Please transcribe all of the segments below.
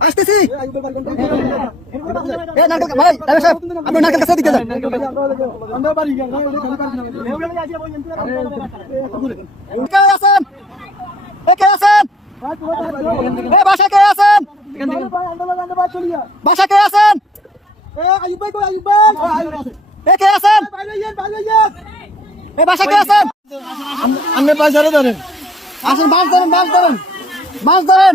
আসতেছি। আপনি নারকেল কাছে দিকে যান। কে আছেন? এ কে আছেন? বাসা কে আছেন? বাসা কে আছেন? এ কে আছেন? বাসা কে আছেন? আপনি পয়সারে ধরেন। আসেন মাছ ধরেন মাছ ধরেন। মাছ ধরেন।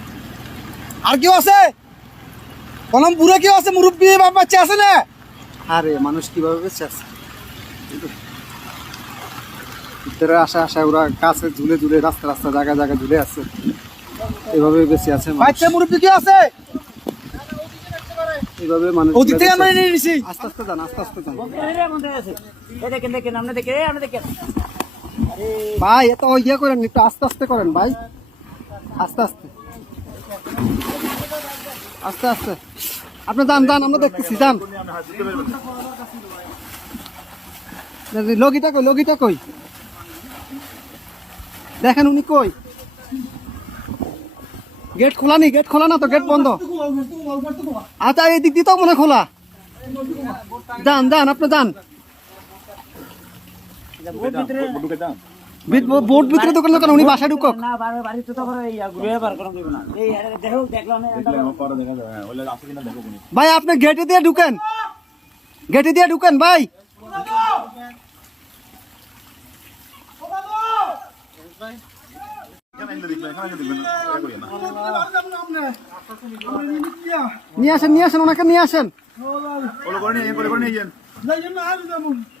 আর কেউ আছে? কলম পুরো কেউ আছে? মুরব্বী বাপ বাচ্চা আছে না? আরে মানুষ কীভাবে বেঁচে আছে? ভিতরে আসা আসা ওরা কাছে ঝুলে ঝুলে রাস্তা রাস্তা জায়গা জায়গা ঝুলে আছে। এভাবে বেঁচে আছে। বাচ্চা মুরব্বী কেউ আছে? এভাবে মানুষ ওদিক থেকে আমরা নিয়ে নিছি আস্তে আস্তে যান আস্তে আস্তে যান। দেখেন দেখেন আপনি দেখেন আপনি দেখেন। ভাই এত ইয়ে করেন একটু আস্তে আস্তে করেন ভাই। আস্তে আস্তে। আস্তে আস্তে। আপনি যান যান, আমরা দেখতেছি, যান। লগিটা কই লগিটা কই? দেখেন উনি কই। গেট খোলা নি? গেট খোলা না তো? গেট বন্ধ। আচ্ছা এই দিক দিয়ে তো মনে খোলা। যান যান, আপনি যান। বিট- বোট ভিতরে দোকান দোকান উনি বাসায় ঢুকক। না বাড়িতে তো ইয়া দেখো ভাই আপনি গেটে দিয়ে ঢুকেন। গেটে দিয়ে ঢুকেন ভাই। নিয়ে আসেন নিয়ে আসেন ওনাকে নিয়ে আসেন। আরে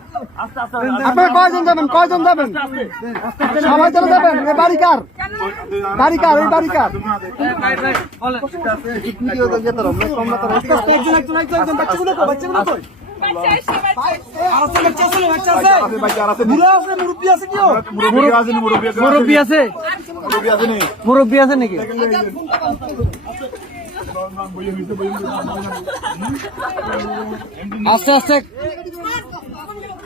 আপনারা কয়জন যাবেন? কয়জন যাবেন? সবাই চলে যাবেন। এই বাড়ি কার? বাড়ি কার? বাড়ি কার? মুরব্বী আছে নাকি? আস্তে আস্তে।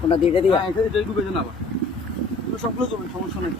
কোনটা দিয়ে দিয়ে হ্যাঁ আবার। এগুলো সবগুলো জমি সমস্যা নেই